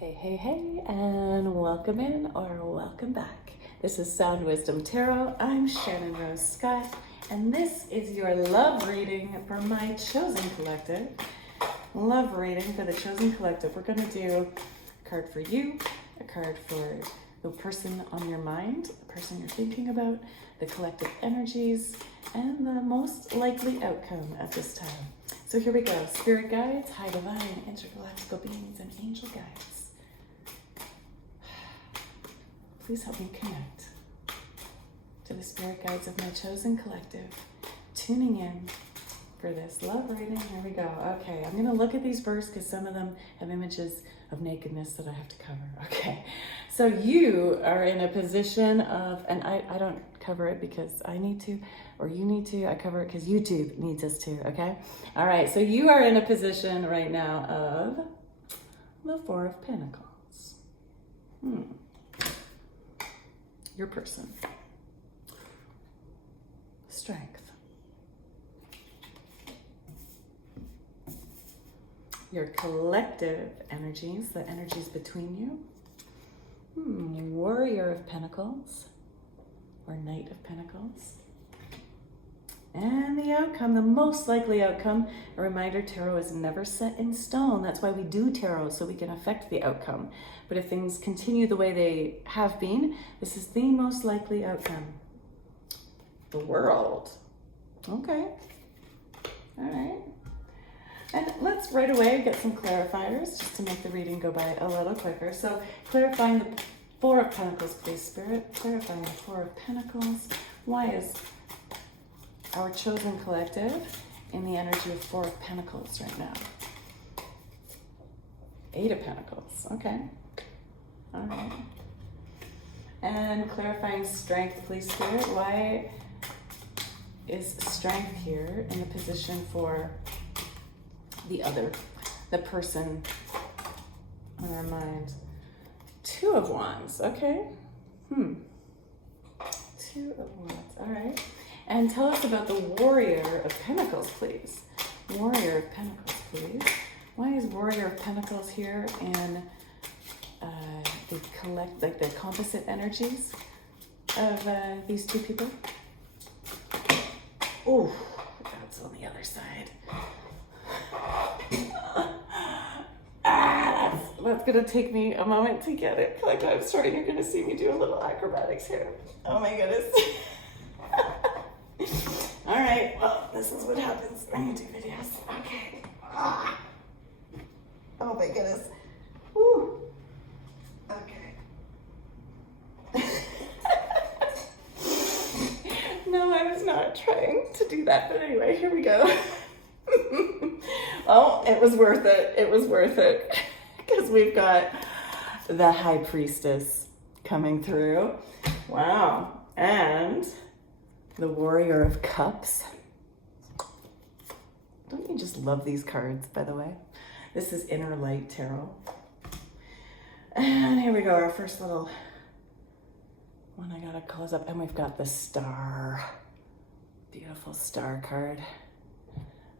Hey, hey, hey, and welcome in or welcome back. This is Sound Wisdom Tarot. I'm Shannon Rose Scott, and this is your love reading for my chosen collective. Love reading for the chosen collective. We're going to do a card for you, a card for the person on your mind, the person you're thinking about, the collective energies, and the most likely outcome at this time. So here we go. Spirit guides, high divine, intergalactical beings, and angel guides. Please help me connect to the spirit guides of my chosen collective, tuning in for this love reading. Here we go. Okay, I'm going to look at these first because some of them have images of nakedness that I have to cover. Okay, so you are in a position of, and I don't cover it because I need to, or you need to. I cover it because YouTube needs us to, okay? All right, so you are in a position right now of the Four of Pentacles. Your person. Strength. Your collective energies, the energies between you. Warrior of Pentacles or Knight of Pentacles. And the outcome, the most likely outcome, a reminder, tarot is never set in stone. That's why we do tarot, so we can affect the outcome. But if things continue the way they have been, this is the most likely outcome. The World. Okay. All right. And let's right away get some clarifiers just to make the reading go by a little quicker. So clarifying the Four of Pentacles, please, Spirit. Clarifying the Four of Pentacles. Why is our chosen collective in the energy of Four of Pentacles right now? Eight of Pentacles. Okay. All right. And clarifying strength, please, Spirit. Why is strength here in the position for the other, the person on our mind? Two of Wands. Okay. Two of Wands. All right. And tell us about the Warrior of Pentacles, please. Warrior of Pentacles, please. Why is Warrior of Pentacles here in the composite energies of these two people? Oh, that's on the other side. That's gonna take me a moment to get it. Like I'm sorry, you're gonna see me do a little acrobatics here. Oh my goodness. All right, well, this is what happens when you do videos. Okay. Oh my goodness. Woo. Okay. No, I was not trying to do that, but anyway, here we go. Oh, it was worth it. It was worth it. Because we've got the High Priestess coming through. Wow. And the Warrior of Cups. Don't you just love these cards, by the way? This is Inner Light Tarot. And here we go, our first little one I gotta close up. And we've got the Star. Beautiful Star card.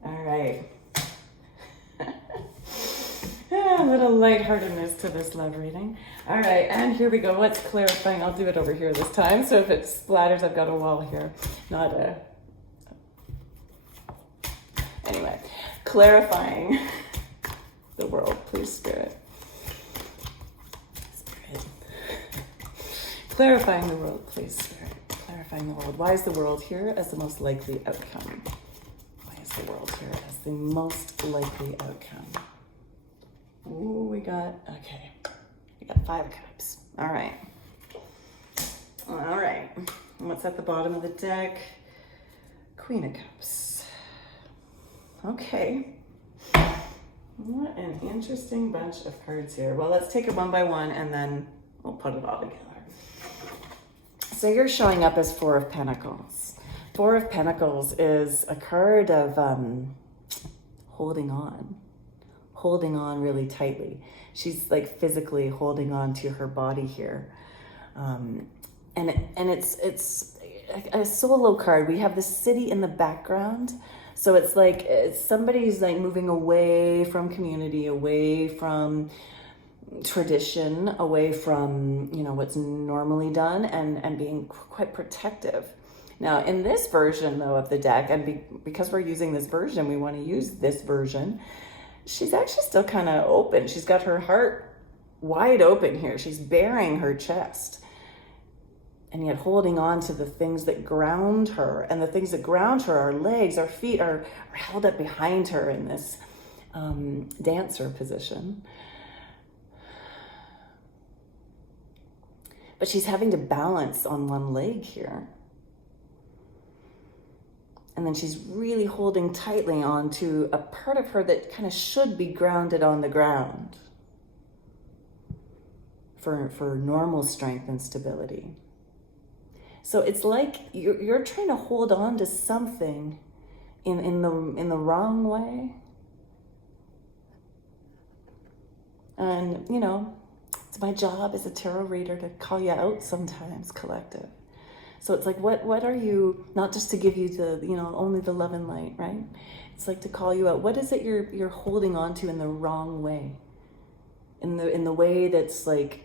All right. A little lightheartedness to this love reading. All right, and here we go. What's clarifying? I'll do it over here this time. So if it splatters, I've got a wall here, not a... Anyway, clarifying the world, please, Spirit. Spirit. Clarifying the world, please, Spirit. Clarifying the world. Why is the world here as the most likely outcome? Why is the world here as the most likely outcome? Ooh, we got Five of Cups. All right. All right. And what's at the bottom of the deck? Queen of Cups. Okay. What an interesting bunch of cards here. Well, let's take it one by one and then we'll put it all together. So you're showing up as Four of Pentacles. Four of Pentacles is a card of holding on really tightly. She's like physically holding on to her body here. And it's a solo card. We have the city in the background. So it's like somebody's like moving away from community, away from tradition, away from, you know, what's normally done, and being quite protective. Now, in this version, though, of the deck, and because we're using this version, we want to use this version, she's actually still kind of open. She's got her heart wide open here. She's bearing her chest, and yet holding on to the things that ground her. And the things that ground her, our legs, our feet, are held up behind her in this dancer position. But she's having to balance on one leg here. And then she's really holding tightly onto a part of her that kind of should be grounded on the ground for normal strength and stability. So it's like you're trying to hold on to something in the wrong way. And, you know, it's my job as a tarot reader to call you out sometimes, collective. So it's like, what are you, not just to give you the, you know, only the love and light, right? It's like to call you out. What is it you're holding on to in the wrong way? In the way that's like,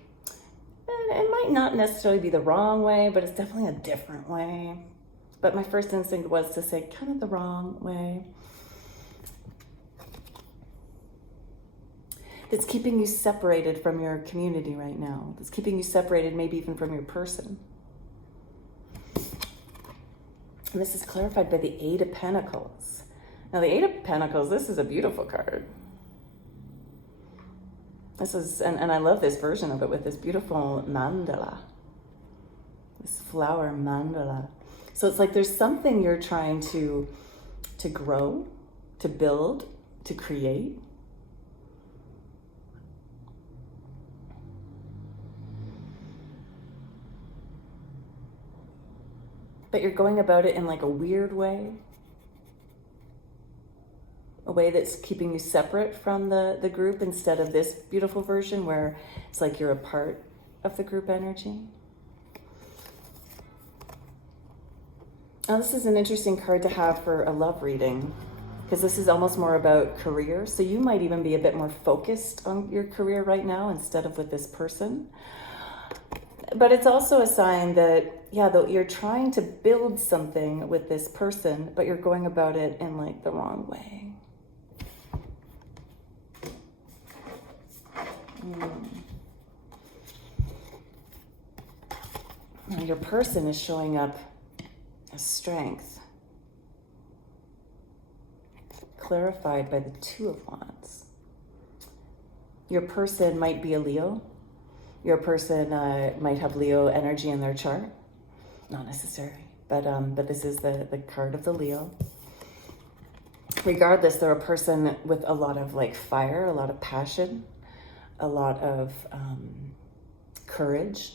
it might not necessarily be the wrong way, but it's definitely a different way. But my first instinct was to say kind of the wrong way. That's keeping you separated from your community right now. That's keeping you separated maybe even from your person. And this is clarified by the Eight of Pentacles. Now the Eight of Pentacles, this is a beautiful card. This is, and I love this version of it with this beautiful mandala. This flower mandala. So it's like there's something you're trying to grow, to build, to create. But you're going about it in like a weird way. A way that's keeping you separate from the group instead of this beautiful version where it's like you're a part of the group energy. Now this is an interesting card to have for a love reading because this is almost more about career. So you might even be a bit more focused on your career right now instead of with this person. But it's also a sign that, yeah, though you're trying to build something with this person, but you're going about it in like the wrong way. Now your person is showing up as strength, clarified by the Two of Wands. Your person might be a Leo. Your person might have Leo energy in their chart. Not necessarily, but this is the card of the Leo. Regardless, they're a person with a lot of like fire, a lot of passion, a lot of courage.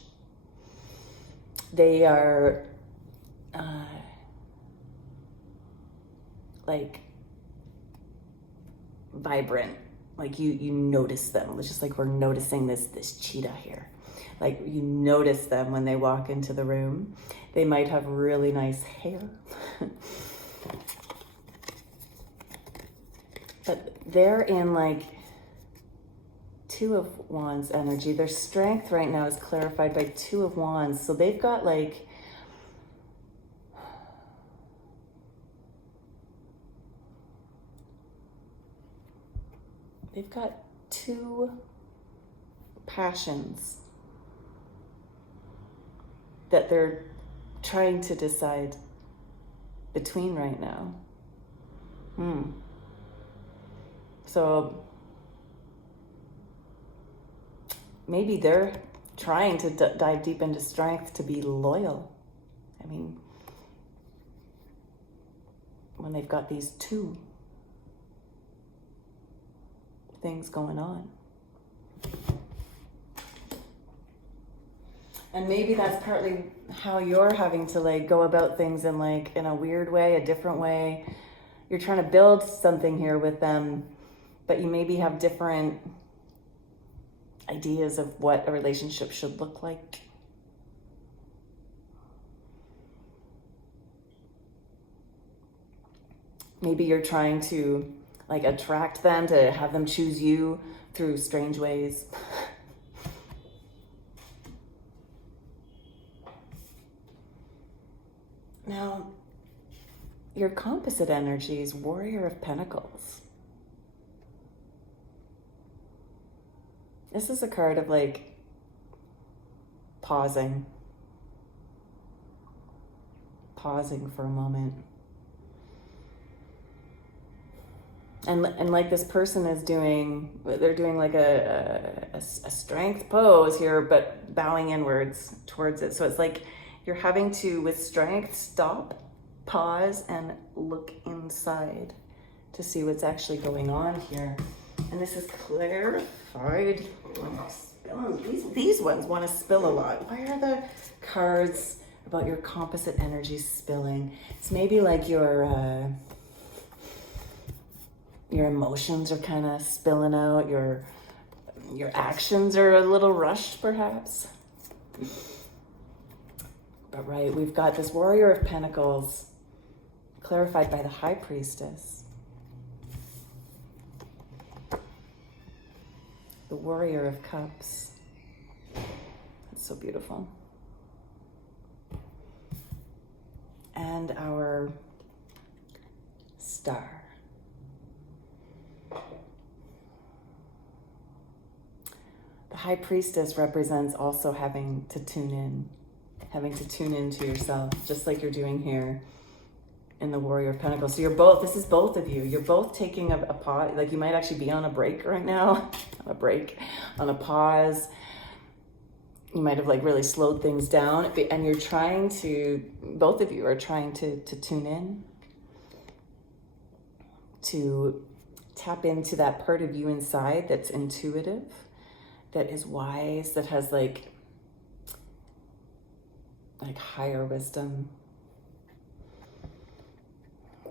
They are like vibrant. Like you notice them. It's just like we're noticing this cheetah here. Like you notice them when they walk into the room. They might have really nice hair. But they're in like Two of Wands energy. Their strength right now is clarified by Two of Wands. So they've got like two passions that they're trying to decide between right now. So maybe they're trying to dive deep into strength to be loyal. I mean, when they've got these two things going on. And maybe that's partly how you're having to like go about things in like in a weird way, a different way. You're trying to build something here with them, but you maybe have different ideas of what a relationship should look like. Maybe you're trying to like attract them, to have them choose you through strange ways. Now, your composite energy is Warrior of Pentacles. This is a card of like pausing for a moment. And like this person is doing, they're doing like a strength pose here, but bowing inwards towards it. So it's like you're having to, with strength, stop, pause, and look inside to see what's actually going on here. And this is clarified. These ones want to spill a lot. Why are the cards about your composite energy spilling? It's maybe like your emotions are kind of spilling out. Your actions are a little rushed, perhaps. But right, we've got this Warrior of Pentacles clarified by the High Priestess. The Warrior of Cups. That's so beautiful. And our Star. The High Priestess represents also having to tune into yourself, just like you're doing here in the Warrior of Pentacles. So you're both, this is both of you. You're both taking a pause, like you might actually be on a break right now, on a pause. You might have like really slowed things down, and you're trying to, both of you are trying to tune in, to tap into that part of you inside that's intuitive, that is wise, that has like higher wisdom.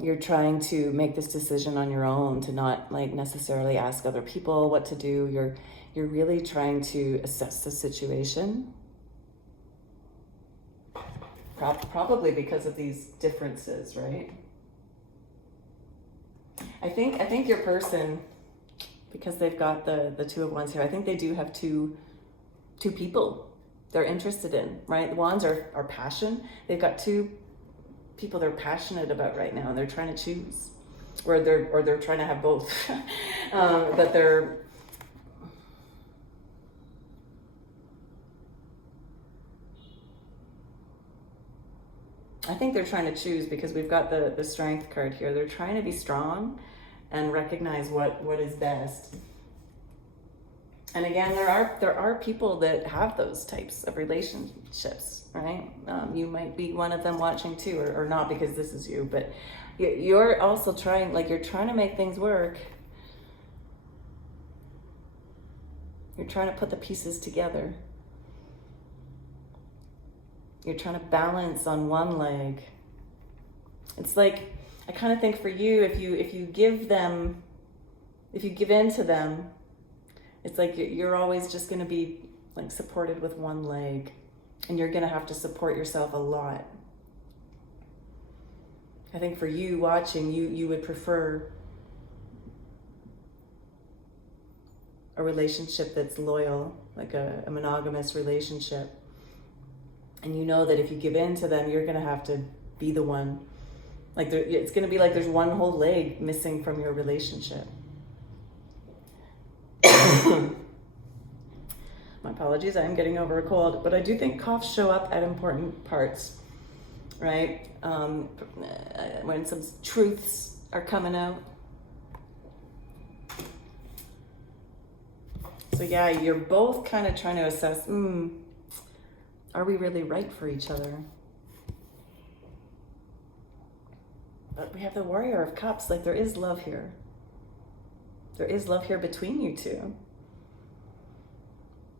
You're trying to make this decision on your own, to not like necessarily ask other people what to do. You're really trying to assess the situation. Probably because of these differences, right? I think your person, because they've got the Two of Wands here, I think they do have two people they're interested in, right? The Wands are passion. They've got two people they're passionate about right now, and they're trying to choose, or they're trying to have both. But I think they're trying to choose, because we've got the Strength card here. They're trying to be strong and recognize what is best. And again, there are people that have those types of relationships, right? You might be one of them watching too, or not, because this is you, but you're also trying, like you're trying to make things work. You're trying to put the pieces together. You're trying to balance on one leg. It's like, I kind of think for you, if you give in to them, it's like you're always just going to be like supported with one leg, and you're going to have to support yourself a lot. I think for you watching, you would prefer a relationship that's loyal, like a monogamous relationship. And you know that if you give in to them, you're going to have to be the one. Like it's going to be like there's one whole leg missing from your relationship. My apologies, I am getting over a cold, but I do think coughs show up at important parts, right? When some truths are coming out. So yeah, you're both kind of trying to assess, are we really right for each other? But we have the Warrior of Cups, like there is love here. There is love here between you two.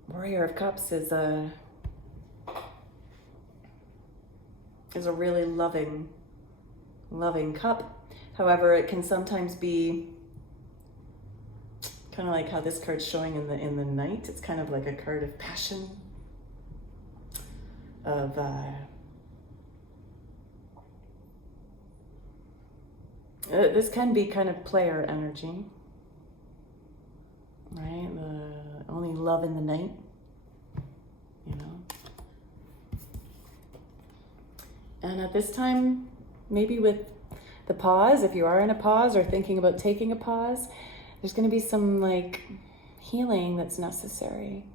Warrior of Cups is a really loving cup. However, it can sometimes be kind of like how this card's showing in the Knight. It's kind of like a card of passion, of this can be kind of player energy, right? Only love in the night, you know. And at this time, maybe with the pause, if you are in a pause or thinking about taking a pause, there's going to be some like healing that's necessary.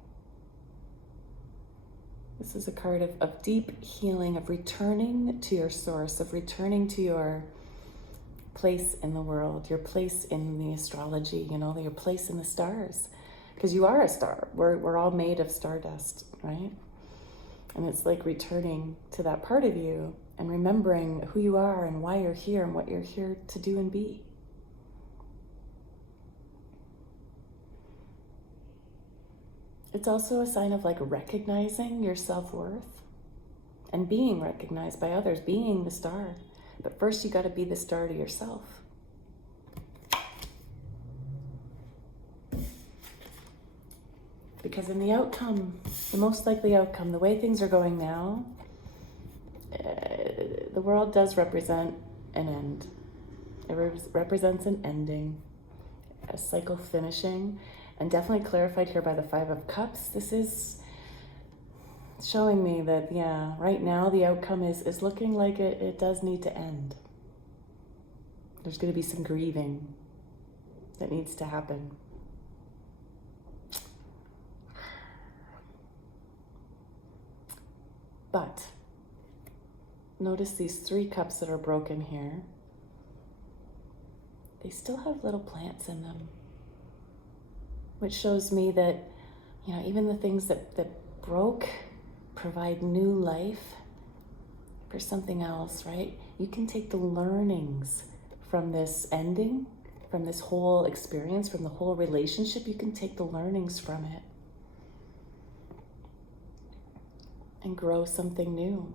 This is a card of deep healing, of returning to your source, of returning to your place in the world, your place in the astrology, your place in the stars. Because you are a star. We're all made of stardust, right? And it's like returning to that part of you and remembering who you are and why you're here and what you're here to do and be. It's also a sign of like recognizing your self-worth and being recognized by others, being the star. But first you got to be the star to yourself. Because in the outcome, the most likely outcome, the way things are going now, the world does represent an end. It represents an ending, a cycle finishing, and definitely clarified here by the Five of Cups. This is showing me that, right now the outcome is looking like it does need to end. There's going to be some grieving that needs to happen. But notice these 3 cups that are broken here. They still have little plants in them, which shows me that, even the things that broke provide new life for something else, right? You can take the learnings from this ending, from this whole experience, from the whole relationship. You can take the learnings from it and grow something new.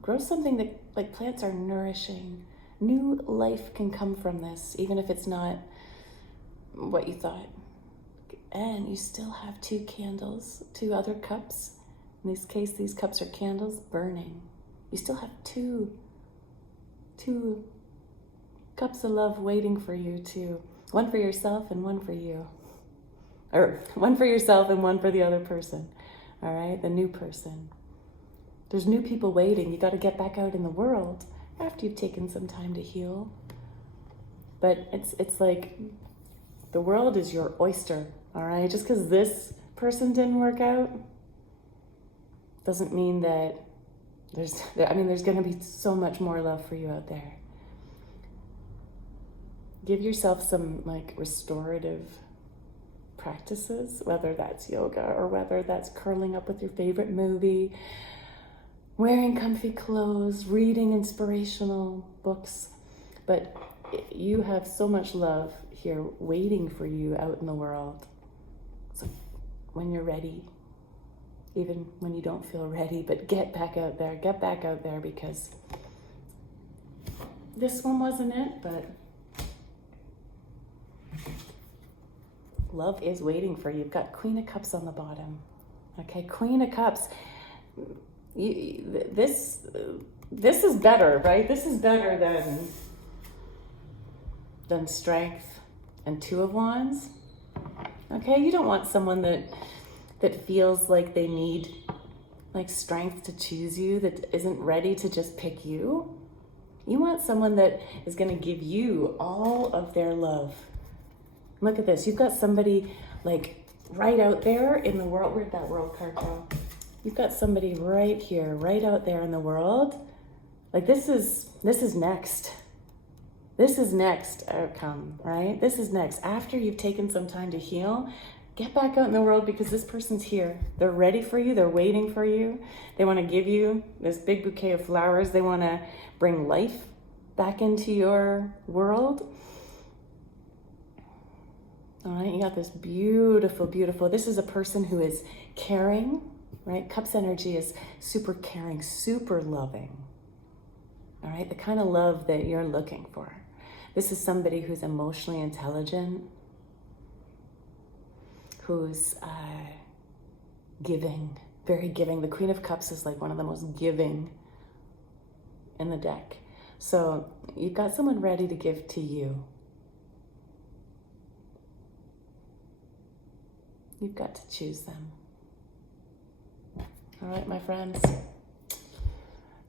Grow something that, like, plants are nourishing. New life can come from this, even if it's not what you thought. And you still have 2 candles, 2 other cups. In this case, these cups are candles burning. You still have two cups of love waiting for you too. One for yourself and one for you. Or one for yourself and one for the other person. All right, the new person. There's new people waiting. You got to get back out in the world after you've taken some time to heal. But it's like the world is your oyster, all right? Just because this person didn't work out doesn't mean that there's going to be so much more love for you out there. Give yourself some like restorative practices, whether that's yoga or whether that's curling up with your favorite movie, wearing comfy clothes, reading inspirational books. But you have so much love here waiting for you out in the world. So when you're ready, even when you don't feel ready, but get back out there because this one wasn't it, but love is waiting for you. You've got Queen of Cups on the bottom. Okay, Queen of Cups. This is better, right? This is better than Strength and 2 of Wands. Okay, you don't want someone that feels like they need like strength to choose you, that isn't ready to just pick you. You want someone that is going to give you all of their love. Look at this. You've got somebody like right out there in the world. Where'd that world card go? You've got somebody right here, right out there in the world. Like this is next. This is next outcome, right? This is next. After you've taken some time to heal, get back out in the world because this person's here. They're ready for you. They're waiting for you. They want to give you this big bouquet of flowers. They want to bring life back into your world. All right, you got this beautiful, beautiful. This is a person who is caring, right? Cups energy is super caring, super loving. All right, the kind of love that you're looking for. This is somebody who's emotionally intelligent, who's giving, very giving. The Queen of Cups is like one of the most giving in the deck. So you've got someone ready to give to you. You've got to choose them. All right, my friends.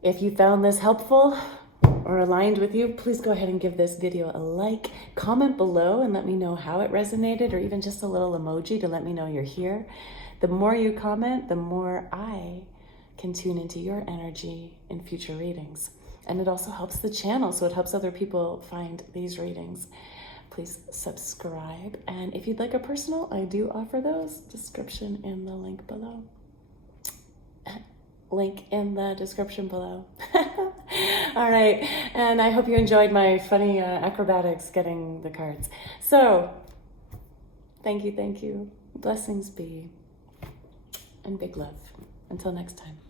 If you found this helpful or aligned with you, please go ahead and give this video a like. Comment below and let me know how it resonated, or even just a little emoji to let me know you're here. The more you comment, the more I can tune into your energy in future readings. And it also helps the channel, so it helps other people find these readings. Please subscribe. And if you'd like a personal, I do offer those. Description in the link below. Link in the description below. All right, and I hope you enjoyed my funny acrobatics getting the cards. So, thank you. Blessings be, and big love. Until next time.